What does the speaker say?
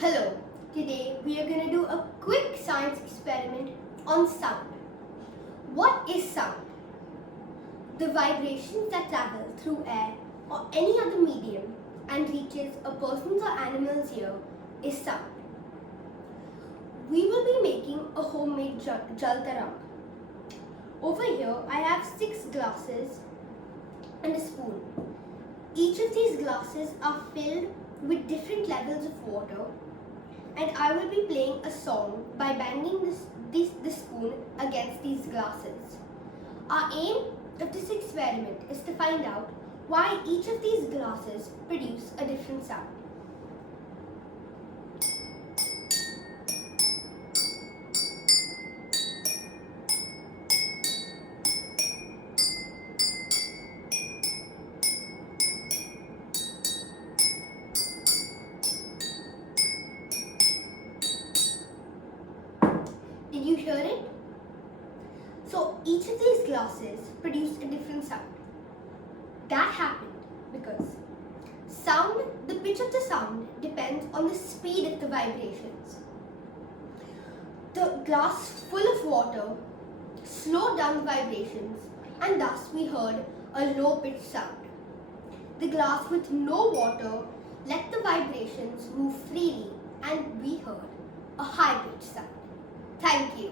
Hello, today we are going to do a quick science experiment on sound. What is sound? The vibrations that travel through air or any other medium and reaches a person's or animal's ear is sound. We will be making a homemade jal tarang. Over here I have 6 glasses and a spoon. Each of these glasses are filled with different levels of water, and I will be playing a song by banging the spoon against these glasses. Our aim of this experiment is to find out why each of these glasses produce a different sound. Did you hear it? So each of these glasses produced a different sound. That happened because the pitch of the sound depends on the speed of the vibrations. The glass full of water slowed down the vibrations, and thus we heard a low pitched sound. The glass with no water let the vibrations move freely, and we heard a high pitched sound. Thank you.